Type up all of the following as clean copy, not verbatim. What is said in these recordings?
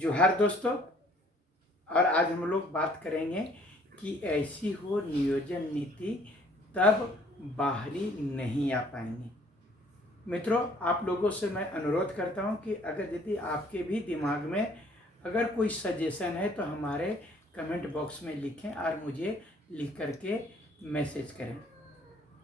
जोहार दोस्तों। और आज हम लोग बात करेंगे कि ऐसी हो नियोजन नीति तब बाहरी नहीं आ पाएंगे। मित्रों, आप लोगों से मैं अनुरोध करता हूं कि अगर यदि आपके भी दिमाग में अगर कोई सजेशन है तो हमारे कमेंट बॉक्स में लिखें और मुझे लिख करके मैसेज करें,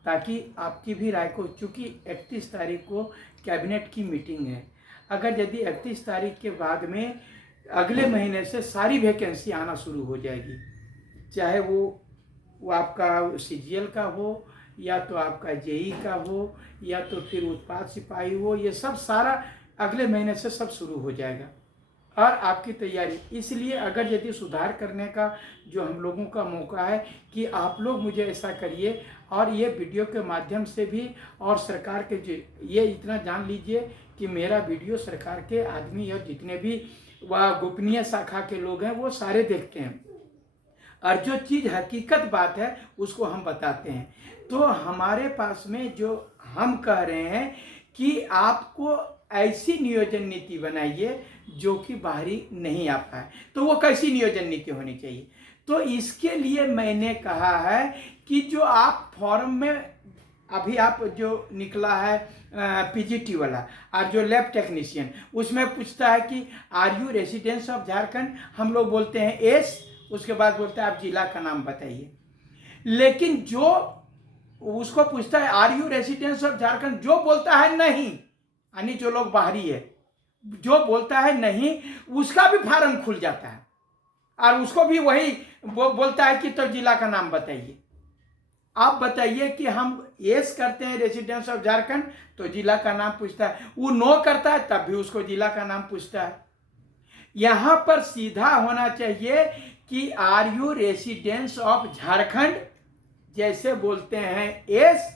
ताकि आपकी भी राय को, चूँकि 31 तारीख को कैबिनेट की मीटिंग है, अगर यदि 31 तारीख के बाद में अगले महीने से सारी वैकेंसी आना शुरू हो जाएगी, चाहे वो आपका सीजीएल का हो या तो आपका जेई का हो या तो फिर उत्पाद सिपाही हो, ये सब सारा अगले महीने से सब शुरू हो जाएगा और आपकी तैयारी। इसलिए अगर यदि सुधार करने का जो हम लोगों का मौका है कि आप लोग मुझे ऐसा करिए, और ये वीडियो के माध्यम से भी, और सरकार के ये इतना जान लीजिए कि मेरा वीडियो सरकार के आदमी और जितने भी वह गोपनीय शाखा के लोग हैं वो सारे देखते हैं, और जो चीज़ हकीकत बात है उसको हम बताते हैं। तो हमारे पास में जो हम कह रहे हैं कि आपको ऐसी नियोजन नीति बनाइए जो कि बाहरी नहीं आ पाए। तो वो कैसी नियोजन नीति होनी चाहिए? तो इसके लिए मैंने कहा है कि जो आप फॉर्म में अभी आप जो निकला है पीजीटी वाला और जो लैब टेक्नीशियन, उसमें पूछता है कि are you residence of Jharkhand, हम लोग बोलते हैं एस, उसके बाद बोलते हैं आप जिला का नाम बताइए। लेकिन जो उसको पूछता है are you residence of Jharkhand, जो बोलता है नहीं, यानी जो लोग बाहरी है, जो बोलता है नहीं, उसका भी फार्म खुल जाता है और उसको भी वही बोलता है कि तो जिला का नाम बताइए। आप बताइए कि हम यस करते हैं रेसिडेंस ऑफ झारखंड, तो जिला का नाम पूछता है। वो नो करता है तब भी उसको जिला का नाम पूछता है। यहां पर सीधा होना चाहिए कि are you residence of Jharkhand, जैसे बोलते हैं एस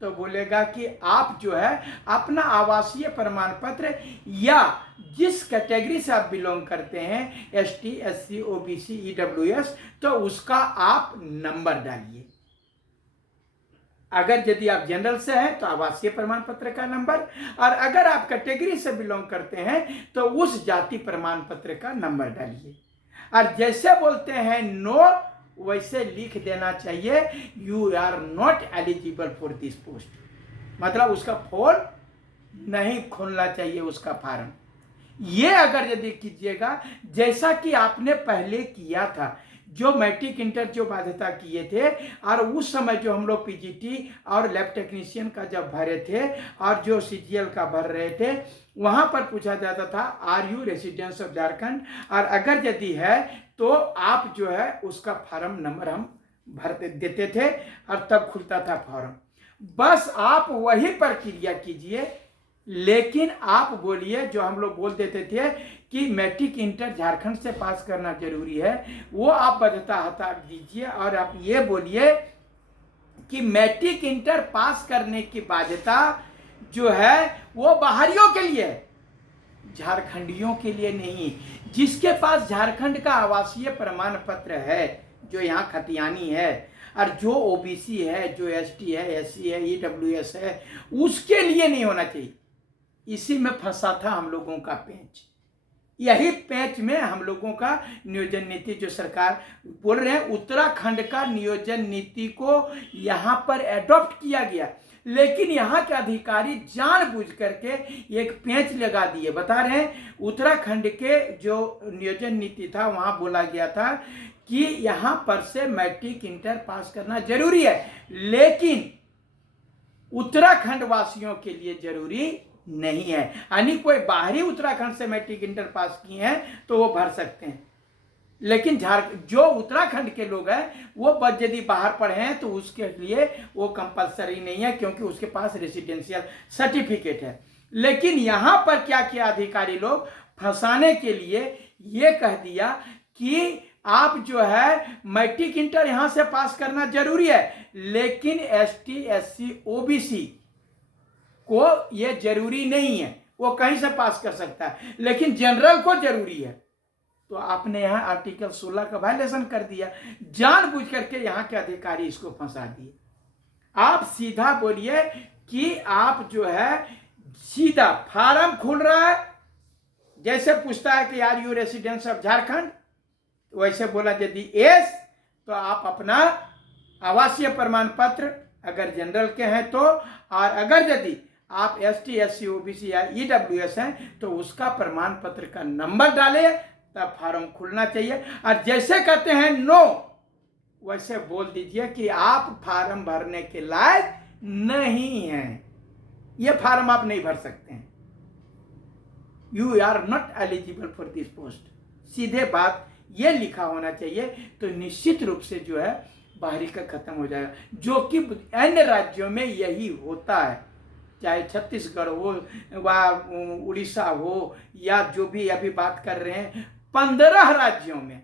तो बोलेगा कि आप जो है अपना आवासीय प्रमाण पत्र या जिस कैटेगरी से आप बिलोंग करते हैं, एसटी, एससी, ओबीसी, ईडब्ल्यूएस, तो उसका आप नंबर डालिए। अगर यदि आप जनरल से हैं तो आवासीय प्रमाण पत्र का नंबर, और अगर आप कैटेगरी से बिलोंग करते हैं तो उस जाति प्रमाण पत्र का नंबर डालिए। और जैसे बोलते हैं नो, वैसे लिख देना चाहिए you are not eligible for this post, मतलब उसका फॉर्म नहीं खोलना चाहिए, उसका फार्म। ये अगर यदि कीजिएगा जैसा कि आपने पहले किया था, जो मैट्रिक इंटर जो बाध्यता किए थे, और उस समय जो हम लोग पीजीटी और लैब टेक्नीशियन का जब भरे थे और जो सीजीएल का भर रहे थे, वहां पर पूछा जाता था are you residence of Jharkhand, और अगर यदि है तो आप जो है उसका फॉर्म नंबर हम भर देते थे और तब खुलता था फॉर्म। बस आप वही प्रक्रिया कीजिए। लेकिन आप बोलिए, जो हम लोग बोल देते थे कि मैट्रिक इंटर झारखंड से पास करना जरूरी है, वो आप बाध्यता हटा दीजिए और आप ये बोलिए कि मैट्रिक इंटर पास करने की बाध्यता जो है वो बाहरियों के लिए है, झारखंडियों के लिए नहीं। जिसके पास झारखंड का आवासीय प्रमाण पत्र है, जो यहाँ खतियानी है, और जो ओबीसी है, जो एसटी है, एससी है, ईडब्ल्यूएस है, उसके लिए नहीं होना चाहिए। इसी में फंसा था हम लोगों का पेंच। यही पेंच में हम लोगों का नियोजन नीति जो सरकार बोल रहे हैं, उत्तराखंड का नियोजन नीति को यहाँ पर एडॉप्ट किया गया, लेकिन यहाँ के अधिकारी जानबूझ करके एक पेंच लगा दिए। बता रहे हैं उत्तराखंड के जो नियोजन नीति था वहां बोला गया था कि यहाँ पर से मैट्रिक इंटर पास करना जरूरी है, लेकिन उत्तराखंड वासियों के लिए जरूरी नहीं है। यानी कोई बाहरी उत्तराखंड से मैट्रिक इंटर पास किए हैं तो वो भर सकते हैं, लेकिन जो उत्तराखंड के लोग हैं वो यदि बाहर पढ़े हैं तो उसके लिए वो कंपलसरी नहीं है, क्योंकि उसके पास रेसिडेंशियल सर्टिफिकेट है। लेकिन यहां पर क्या किया अधिकारी लोग, फंसाने के लिए ये कह दिया कि आप जो है मैट्रिक इंटर यहां से पास करना जरूरी है, लेकिन एसटी, एससी, ओबीसी को ये जरूरी नहीं है, वो कहीं से पास कर सकता है, लेकिन जनरल को जरूरी है। तो आपने यहां आर्टिकल 16 का वायलेशन कर दिया, जानबूझ करके यहां के अधिकारी इसको फंसा दिए। आप सीधा बोलिए कि आप जो है सीधा फार्म खुल रहा है, जैसे पूछता है कि are you residence of Jharkhand, वैसे बोला यदि यस तो आप अपना आवासीय प्रमाण पत्र अगर जनरल के हैं तो, और अगर यदि आप ST SC OBC या EWS हैं तो उसका प्रमाण पत्र का नंबर डालें, तब फार्म खुलना चाहिए। और जैसे कहते हैं नो, वैसे बोल दीजिए कि आप फार्म भरने के लायक नहीं हैं, ये फार्म आप नहीं भर सकते हैं, you are not eligible for this post. सीधे बात ये लिखा होना चाहिए, तो निश्चित रूप से जो है बाहरी का खत्म हो जाएगा, जो कि अन्य राज्यों में यही होता है, चाहे छत्तीसगढ़ हो व उड़ीसा हो या जो भी अभी बात कर रहे हैं, 15 राज्यों में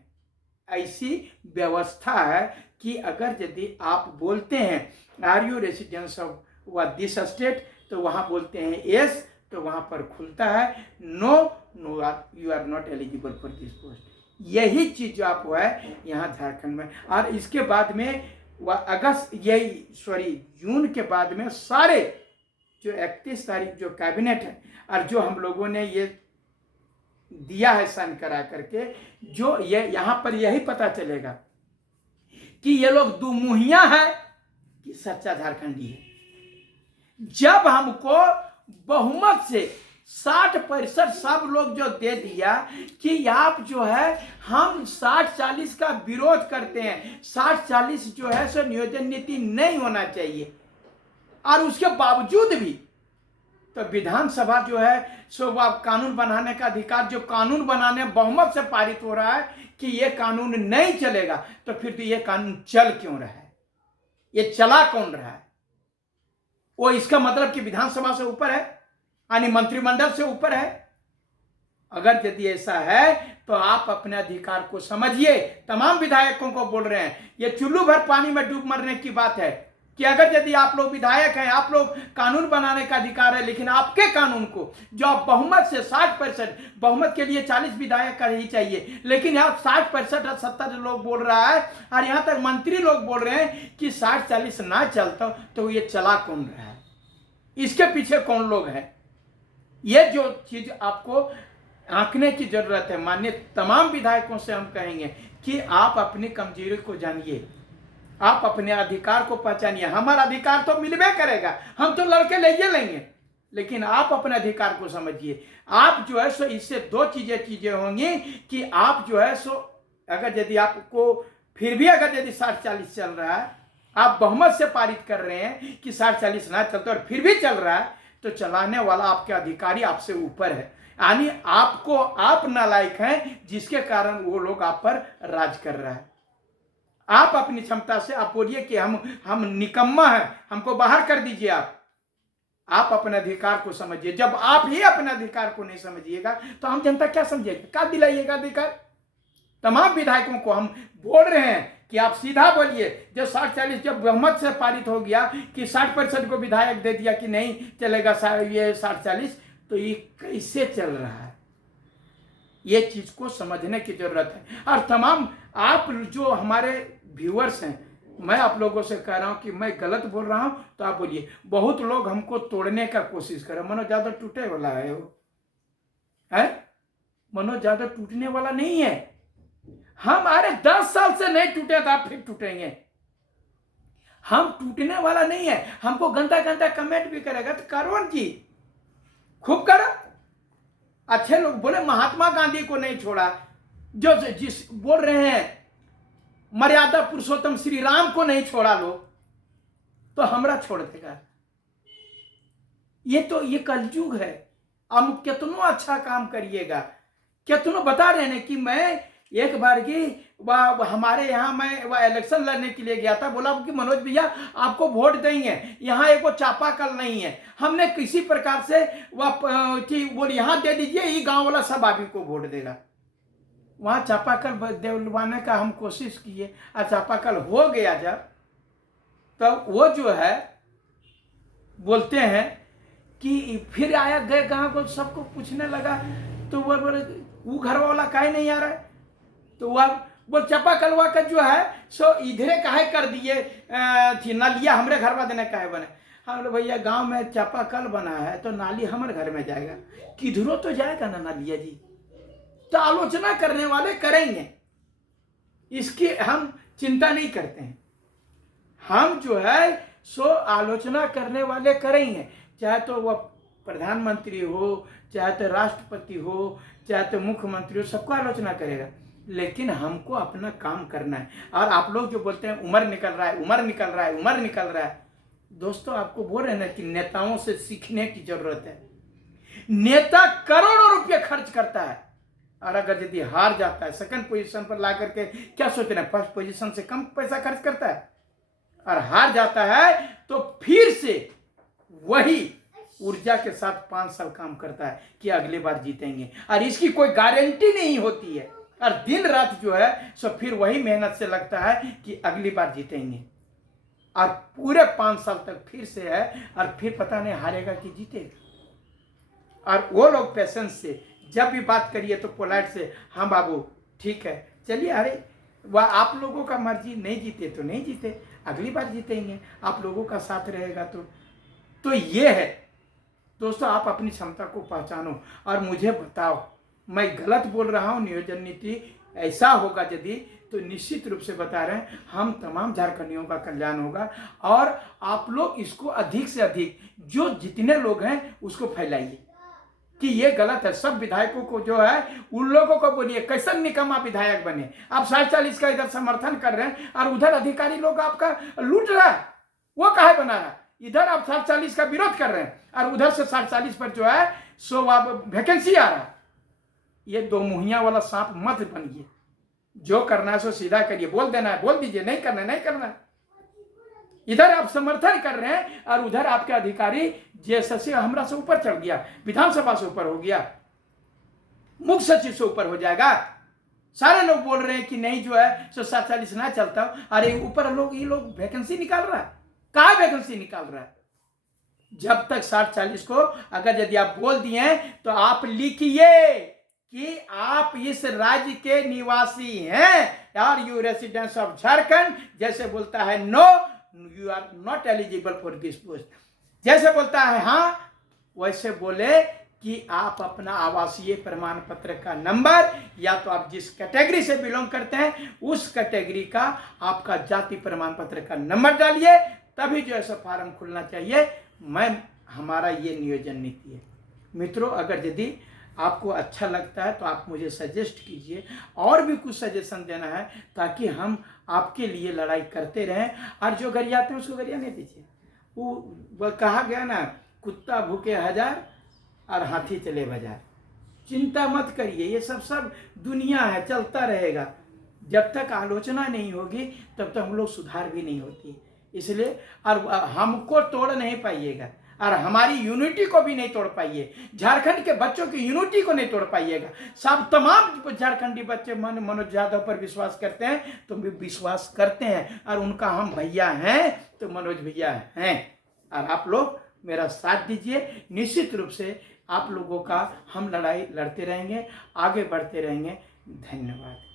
ऐसी व्यवस्था है कि अगर यदि आप बोलते हैं are you residence of this state, तो वहाँ बोलते हैं यस, तो वहाँ पर खुलता है no, you are not eligible for this post. यही चीज जो आपको है यहाँ झारखंड में। और इसके बाद में जून के बाद में सारे जो 31 तारीख जो कैबिनेट है और जो हम लोगों ने ये दिया है साइन करा करके, जो ये यहाँ पर यही पता चलेगा कि ये लोग दुमुहिया है कि सच्चा झारखंडी है। जब हमको बहुमत से 60% सब लोग जो दे दिया कि आप जो है हम 60-40 का विरोध करते हैं, 60-40 जो है सो नियोजन नीति नहीं होना चाहिए, और उसके बावजूद भी तो विधानसभा जो है सो वह कानून बनाने का अधिकार, जो कानून बनाने बहुमत से पारित हो रहा है कि ये कानून नहीं चलेगा, तो फिर तो ये कानून चल क्यों रहा है, ये चला कौन रहा है? वो इसका मतलब कि विधानसभा से ऊपर है, यानी मंत्रिमंडल से ऊपर है। अगर यदि ऐसा है तो आप अपने अधिकार को समझिए। तमाम विधायकों को बोल रहे हैं, ये चुल्लू भर पानी में डूब मरने की बात है कि अगर यदि आप लोग विधायक हैं, आप लोग कानून बनाने का अधिकार है, लेकिन आपके कानून को जो आप बहुमत से 60%, बहुमत के लिए 40 विधायक का ही चाहिए, लेकिन यहाँ 60% और 70 लोग बोल रहा है, और यहाँ तक मंत्री लोग बोल रहे हैं कि 60-40 ना चलता, तो ये चला कौन रहा है? इसके पीछे कौन लोग हैं? ये जो चीज आपको आंकने की जरूरत है। माननीय तमाम विधायकों से हम कहेंगे कि आप अपनी कमजोरी को जानिए, आप अपने अधिकार को पहचानिए। हमारा अधिकार तो मिलबे करेगा, हम तो लड़के ले लेंगे, लेकिन आप अपने अधिकार को समझिए। आप जो है सो इससे दो चीजें होंगी कि आप जो है सो अगर यदि आपको फिर भी अगर यदि 60-40 चल रहा है, आप बहुमत से पारित कर रहे हैं कि 60-40 ना चलते और फिर भी चल रहा है, तो चलाने वाला आपके अधिकारी आपसे ऊपर है, यानी आपको आप नालायक हैं, जिसके कारण वो लोग आप पर राज कर रहा है। आप अपनी क्षमता से आप बोलिए कि हम निकम्मा हैं, हमको बाहर कर दीजिए। आप अपने अधिकार को समझिए। जब आप ही अपने अधिकार को नहीं समझिएगा तो हम जनता क्या समझेगा, क्या दिलाइएगा अधिकार? तमाम विधायकों को हम बोल रहे हैं कि आप सीधा बोलिए। जब 60-40 जब बहुमत से पारित हो गया कि 60% को विधायक दे दिया कि नहीं चलेगा ये 60-40, तो ये कैसे चल रहा है? ये चीज को समझने की जरूरत है। और तमाम आप जो हमारे व्यूअर्स हैं, मैं आप लोगों से कह रहा हूं कि मैं गलत बोल रहा हूं तो आप बोलिए। बहुत लोग हमको तोड़ने का कोशिश कर रहे हैं। मनोज ज्यादा टूटे वाला है वो, है मनोज ज्यादा टूटने वाला नहीं है। हम 10 साल से नहीं टूटे तो आप फिर टूटेंगे। हम टूटने वाला नहीं है। हमको गंदा गंदा कमेंट भी करेगा तो करो जी, खूब करो। अच्छे लोग बोले महात्मा गांधी को नहीं छोड़ा, जो जिस बोल रहे हैं मर्यादा पुरुषोत्तम श्री राम को नहीं छोड़ा लोग, तो हमरा छोड़ देगा। ये कलयुग है। हम कितनो अच्छा काम करिएगा, कितनो बता रहे हैं कि मैं एक बार की हमारे यहाँ मैं इलेक्शन लड़ने के लिए गया था, बोला कि मनोज भैया आपको वोट देंगे, यहाँ एक वो चापाकल नहीं है। हमने किसी प्रकार से बोल यहाँ दे दीजिए, ये गांव वाला सब आप ही को वोट देगा। वहाँ चापाकल दिलवाने का हम कोशिश किए और चापाकल हो गया जब, तो वो जो है बोलते हैं कि फिर आया गए गाँव को, सबको पूछने लगा, तो वो घर वाला काहे नहीं आ रहा है? तो वो चापाकलवा का जो है सो इधरे काहे कर दिए थी, नालिया हमरे घर में देने काहे बने? हम लोग भैया गांव में चापाकल बना है तो नाली हमारे घर में जाएगा, किधरो तो जाएगा ना नालिया जी। तो आलोचना करने वाले करेंगे, इसकी हम चिंता नहीं करते हैं। हम जो है सो आलोचना करने वाले करेंगे, चाहे तो वह प्रधानमंत्री हो, चाहे तो राष्ट्रपति हो, चाहे तो मुख्यमंत्री हो, सबको आलोचना करेगा। लेकिन हमको अपना काम करना है। और आप लोग जो बोलते हैं उम्र निकल रहा है, उम्र निकल रहा है, उम्र निकल रहा है, दोस्तों आपको बोल रहे हैं ना कि नेताओं से सीखने की जरूरत है। नेता करोड़ों रुपये खर्च करता है, और अगर यदि हार जाता है सेकंड पोजीशन पर ला करके क्या सोच रहे हैं, फर्स्ट पोजीशन से कम पैसा खर्च करता है, और हार जाता है तो फिर से वही ऊर्जा के साथ 5 साल काम करता है कि अगली बार जीतेंगे, और इसकी कोई गारंटी नहीं होती है। और दिन रात जो है सो फिर वही मेहनत से लगता है कि अगली बार जीतेंगे, और पूरे 5 साल तक फिर से है, और फिर पता नहीं हारेगा कि जीतेगा। और वो लोग पेशेंस से जब भी बात करिए तो पोलाइट से, हाँ बाबू ठीक है, चलिए, अरे वह आप लोगों का मर्जी, नहीं जीते तो नहीं जीते, अगली बार जीतेंगे, आप लोगों का साथ रहेगा तो ये है दोस्तों। आप अपनी क्षमता को पहचानो और मुझे बताओ, मैं गलत बोल रहा हूँ, नियोजन नीति ऐसा होगा यदि, तो निश्चित रूप से बता रहे हैं हम तमाम झारखंडियों का कल्याण होगा। और आप लोग इसको अधिक से अधिक, जो जितने लोग हैं उसको फैलाइए कि ये गलत है। सब विधायकों को जो है उन लोगों को बोलिए कैसा निकम्मा विधायक बने, आप 40 का इधर समर्थन कर रहे हैं और उधर अधिकारी लोग आपका लूट रहा है, वो काहे बना रहा है। इधर आप 40 का विरोध कर रहे हैं और उधर से 40 पर जो है सो आप वैकेंसी आ रहा है। ये दो मुहिया वाला सांप मत बनिए, जो करना है सो सीधा करिए, बोल देना है बोल दीजिए, नहीं करना है नहीं करना है। इधर आप समर्थन कर रहे हैं और उधर आपके अधिकारी जेएसएससी हमरा से ऊपर चढ़ गया, विधानसभा से ऊपर हो गया, मुख्य सचिव से ऊपर हो जाएगा। सारे लोग बोल रहे हैं कि नहीं जो है सो 40 ना चलता। अरे ऊपर लोग, ये लोग वैकेंसी निकाल रहा है, कहाँ वैकेंसी निकाल रहा है। जब तक 40 को अगर यदि आप बोल दिए हैं तो आप लिखिए कि आप इस राज्य के निवासी हैं और यू रेसिडेंस ऑफ झारखंड। जैसे बोलता है no, you are not eligible for this post, जैसे बोलता है हाँ, वैसे बोले कि आप अपना आवासीय प्रमाण पत्र का नंबर, या तो आप जिस कैटेगरी से बिलोंग करते हैं उस कैटेगरी का आपका जाति प्रमाण पत्र का नंबर डालिए, तभी जो ऐसा फार्म खुलना चाहिए। हमारा ये नियोजन नीति है। मित्रों, अगर यदि आपको अच्छा लगता है तो आप मुझे सजेस्ट कीजिए, और भी कुछ सजेशन देना है ताकि हम आपके लिए लड़ाई करते रहें। और जो गरियाते हैं उसको गरियाने दीजिए। वो कहा गया ना, कुत्ता भूखे 1000 और हाथी चले बाजार। चिंता मत करिए, ये सब दुनिया है, चलता रहेगा। जब तक आलोचना नहीं होगी तब तक हम लोग सुधार भी नहीं होती। इसलिए और हमको तोड़ नहीं पाइएगा, और हमारी यूनिटी को भी नहीं तोड़ पाइए, झारखंड के बच्चों की यूनिटी को नहीं तोड़ पाइएगा। सब तमाम झारखंडी बच्चे मनोज यादव पर विश्वास करते हैं तो भी विश्वास करते हैं, और उनका हम भैया हैं तो मनोज भैया हैं। और आप लोग मेरा साथ दीजिए, निश्चित रूप से आप लोगों का हम लड़ाई लड़ते रहेंगे, आगे बढ़ते रहेंगे। धन्यवाद।